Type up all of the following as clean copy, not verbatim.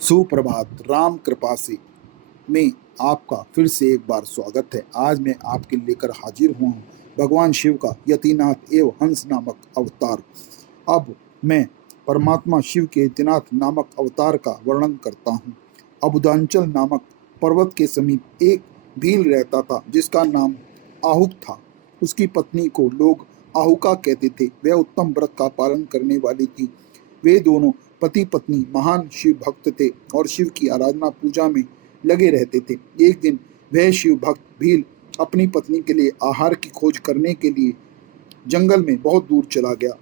सुप्रभात। राम कृपा से में आपका फिर से एक बार स्वागत है। आज मैं आपके लेकर हाजिर हुआ हूँ भगवान शिव का यतिनाथ एवं हंस नामक अवतार। अब मैं परमात्मा शिव के यतिनाथ नामक अवतार का वर्णन करता हूँ। अबुदांचल नामक पर्वत के समीप एक भील रहता था जिसका नाम आहुक था। उसकी पत्नी को लोग आहुका कहते थे। वह उत्तम व्रत का पालन करने वाली थी। वे दोनों पति पत्नी महान शिव भक्त थे और शिव की आराधना पूजा में लगे रहते थे। एक दिन वह शिव भक्त भील अपनी पत्नी के लिए आहार की खोज करने के लिए जंगल में बहुत दूर चला गया।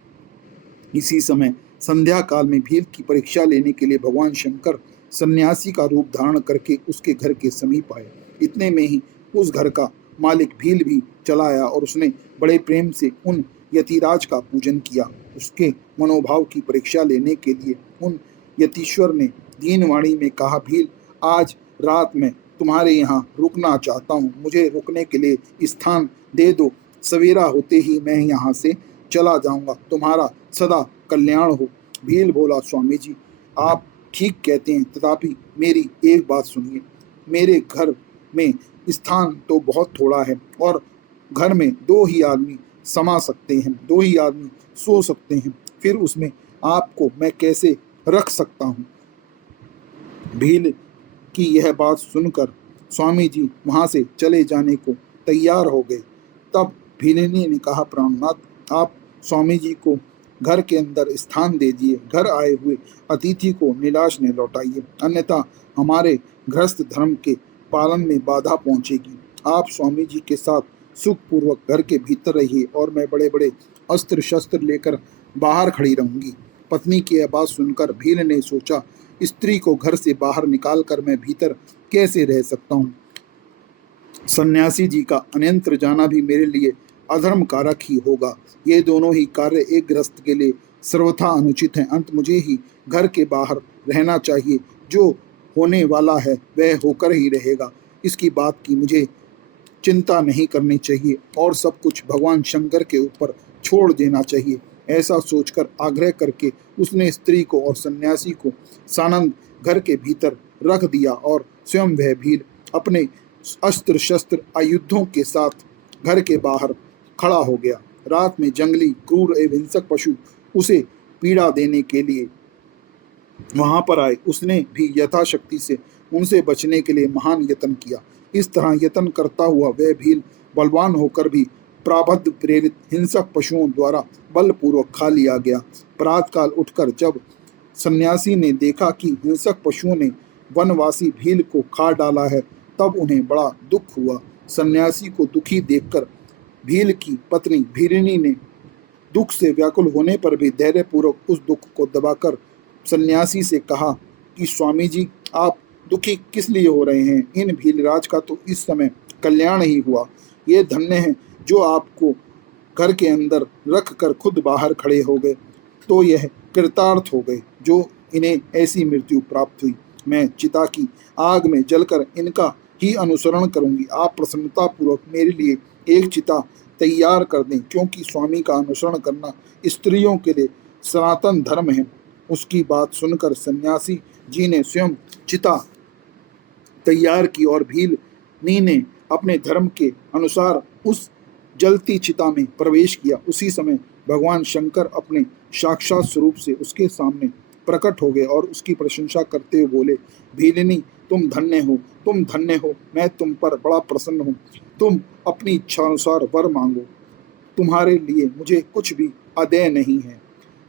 इसी समय संध्या काल में भील की परीक्षा लेने के लिए भगवान शंकर सन्यासी का रूप धारण करके उसके घर के समीप आए। इतने में ही उस घर का मालिक भील भी चला आया और उसने बड़े प्रेम से उन यतिराज का पूजन किया। उसके मनोभाव की परीक्षा लेने के लिए उन यतीश्वर ने दीनवाणी में कहा, भील, आज रात मैं तुम्हारे यहाँ रुकना चाहता हूँ। मुझे रुकने के लिए स्थान दे दो। सवेरा होते ही मैं यहाँ से चला जाऊंगा। तुम्हारा सदा कल्याण हो। भील बोला, स्वामी जी, आप ठीक कहते हैं, तथापि मेरी एक बात सुनिए। मेरे घर में स्थान तो बहुत थोड़ा है और घर में दो ही आदमी समा सकते हैं, दो ही आदमी सो सकते हैं। फिर उसमें आपको मैं कैसे रख सकता हूँ। भील की यह बात सुनकर स्वामी जी वहां से चले जाने को तैयार हो गए। तब भीलनी ने कहा, प्राणनाथ, आप स्वामी जी को घर के अंदर स्थान दे दिए। घर आए हुए अतिथि को निलाश न लौटाइए, अन्यथा हमारे गृहस्थ धर्म के पालन में बाधा पहुंचेगी। आप स्वामी जी के साथ सुखपूर्वक घर के भीतर रहिए और मैं बड़े बड़े अस्त्र शस्त्र लेकर बाहर खड़ी रहूंगी। पत्नी की यह बात सुनकर भील ने सोचा, स्त्री को घर से बाहर निकालकर मैं भीतर कैसे रह सकता हूँ। सन्यासी जी का अन्यंत्र जाना भी मेरे लिए अधर्म कारक ही होगा। ये दोनों ही कार्य एक गृहस्थ के लिए सर्वथा अनुचित हैं। अंत मुझे ही घर के बाहर रहना चाहिए। जो होने वाला है वह होकर ही रहेगा। इसकी बात की मुझे चिंता नहीं करनी चाहिए और सब कुछ भगवान शंकर के ऊपर छोड़ देना चाहिए। ऐसा सोचकर आग्रह करके उसने स्त्री को और सन्यासी को सानंद घर के भीतर रख दिया और स्वयं वह भील अपने अस्त्र शस्त्र आयुधों के साथ घर के बाहर खड़ा हो गया। रात में जंगली क्रूर एवं हिंसक पशु उसे पीड़ा देने के लिए वहां पर आए। उसने भी यथाशक्ति से उनसे बचने के लिए महान यत्न किया। इस तरह यत्न करता हुआ वह भील बलवान होकर भी प्रारब्ध प्रेरित हिंसक पशुओं द्वारा बलपूर्वक खा लिया गया। प्रातःकाल उठकर जब सन्यासी ने देखा कि हिंसक पशुओं ने वनवासी भील को खा डाला है, तब उन्हें बड़ा दुख हुआ। सन्यासी को दुखी देखकर भील की पत्नी भीलनी ने दुख से व्याकुल होने पर भी धैर्यपूर्वक उस दुख को दबाकर सन्यासी से कहा कि स्वामी जी, आप दुखी किस लिए हो रहे हैं। इन भीलराज का तो इस समय कल्याण ही हुआ। ये धन्य हैं जो आपको घर के अंदर रख कर खुद बाहर खड़े हो गए, तो यह कृतार्थ हो गए जो इन्हें ऐसी मृत्यु प्राप्त हुई। मैं चिता की आग में जलकर इनका ही अनुसरण करूंगी। आप प्रसन्नता पूर्वक मेरे लिए एक चिता तैयार कर दें, क्योंकि स्वामी का अनुसरण करना स्त्रियों के लिए सनातन धर्म है। उसकी बात सुनकर सन्यासी जी ने स्वयं चिता तैयार की और भीलनी ने अपने धर्म के अनुसार उस जलती चिता में प्रवेश किया। उसी समय भगवान शंकर अपने साक्षात स्वरूप से उसके सामने प्रकट हो गए और उसकी प्रशंसा करते हुए बोले, भीलनी, तुम धन्य हो, तुम धन्य हो। मैं तुम पर बड़ा प्रसन्न हूँ। तुम अपनी इच्छा अनुसार वर मांगो। तुम्हारे लिए मुझे कुछ भी अदेय नहीं है।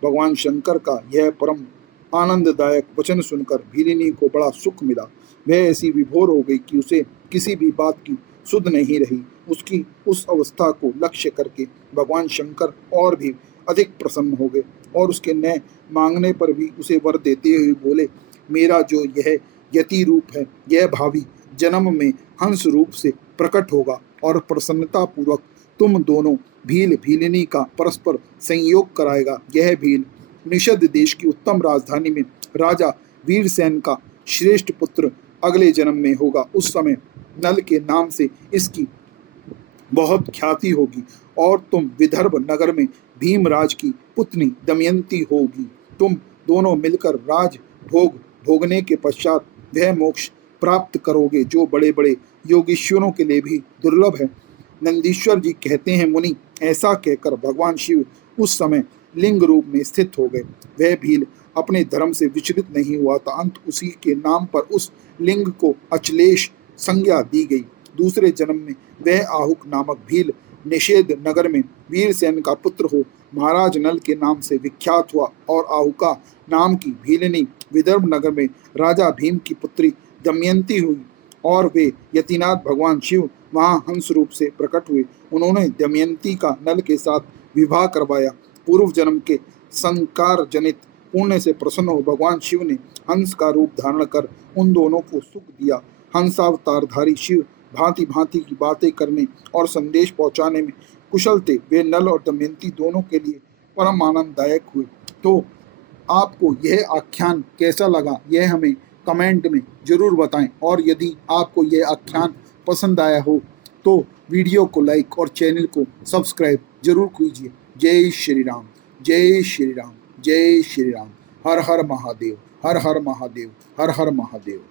भगवान शंकर का यह परम आनंददायक वचन सुनकर भीलनी को बड़ा सुख मिला। वह ऐसी विभोर हो गई कि उसे किसी भी बात की सुध नहीं रही। उसकी उस अवस्था को लक्ष्य करके भगवान शंकर और भी अधिक प्रसन्न हो गए और उसके न मांगने पर भी उसे वर देते हुए बोले, मेरा जो यह यति रूप है, यह भावी जन्म में हंस रूप से प्रकट होगा और प्रसन्नता पूर्वक तुम दोनों भील भीलनी का परस्पर संयोग कराएगा। यह भील निषद देश की उत्तम राजधानी में राजा वीरसेन का श्रेष्ठ पुत्र अगले जन्म में होगा। उस समय नल के नाम से इसकी बहुत ख्याति होगी और तुम विदर्भ नगर में भीमराज की पुत्री दमयंती होगी। तुम दोनों मिलकर राज भोग भोगने के पश्चात वह मोक्ष प्राप्त करोगे जो बड़े बड़े योगीश्वरों के लिए भी दुर्लभ है। नंदीश्वर जी कहते हैं, मुनि, ऐसा कहकर भगवान शिव उस समय लिंग रूप में स्थित हो गए। वह भील अपने धर्म से विचलित नहीं हुआ था। अंत उसी के नाम पर उस लिंग को अचलेश संज्ञा दी गई। दूसरे जन्म में वह आहुक नामक भील निषेध नगर में वीरसेन का पुत्र हो महाराज नल के नाम से विख्यात हुआ और आहुका नाम की भीलनी विदर्भ नगर में राजा भीम की पुत्री दमयंती हुई और वे यतिनाथ भगवान शिव वहां हंस रूप से प्रकट हुए। उन्होंने दमयंती का नल के साथ विवाह करवाया। पूर्व जन्म के संकार जनित पुण्य से प्रसन्न हो भगवान शिव ने हंस का रूप धारण कर उन दोनों को सुख दिया। हंसावतारधारी शिव भांति भांति की बातें करने और संदेश पहुंचाने में कुशल थे। वे नल और दमयंती दोनों के लिए परम आनंददायक हुए। तो आपको यह आख्यान कैसा लगा, यह हमें कमेंट में जरूर बताएं और यदि आपको यह आख्यान पसंद आया हो तो वीडियो को लाइक और चैनल को सब्सक्राइब जरूर कीजिए। जय श्री राम, जय श्री राम, जय श्री राम। हर हर महादेव, हर हर महादेव, हर हर महादेव।